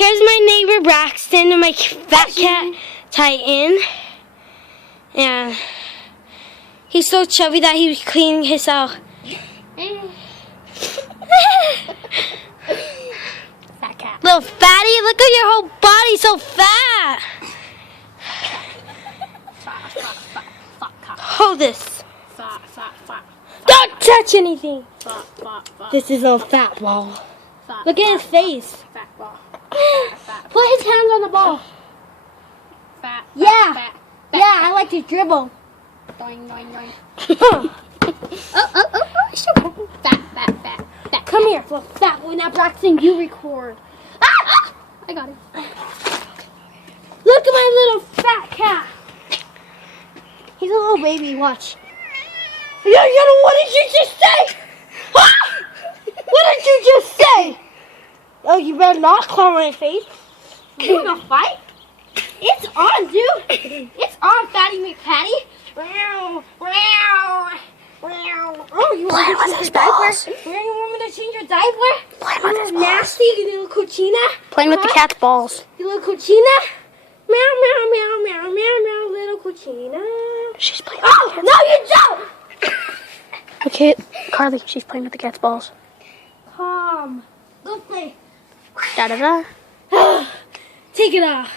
Here's my neighbor Braxton and my fat cat Titan. Yeah. He's so chubby that he was cleaning himself. Fat cat. Little fatty, look at your whole body so fat. Fat cat. Hold this. Fat. Don't touch anything. Fat. This is a fat ball. Fat. Look at his face. Fat ball. Fat. Put his hands on the ball. Fat. Yeah. Fat. Yeah, I like to dribble. Doing. Come Fat. here, little fat boy. Now, Braxton, you record. I got it. Look at my little fat cat. He's a little baby. Watch. What did you just say? What did you just say? Oh, you better not claw my face. You wanna fight? It's on, dude. It's on, Fatty McPatty. Oh, you want me to change your diaper? You want me to change your diaper? You little nasty, you little cochina. Playing with the cat's balls. You little cochina. Meow, little cochina. She's playing. Oh, no, you don't. Okay, Carly, she's playing with the cat's balls. Calm. Go play. Da. Take it off.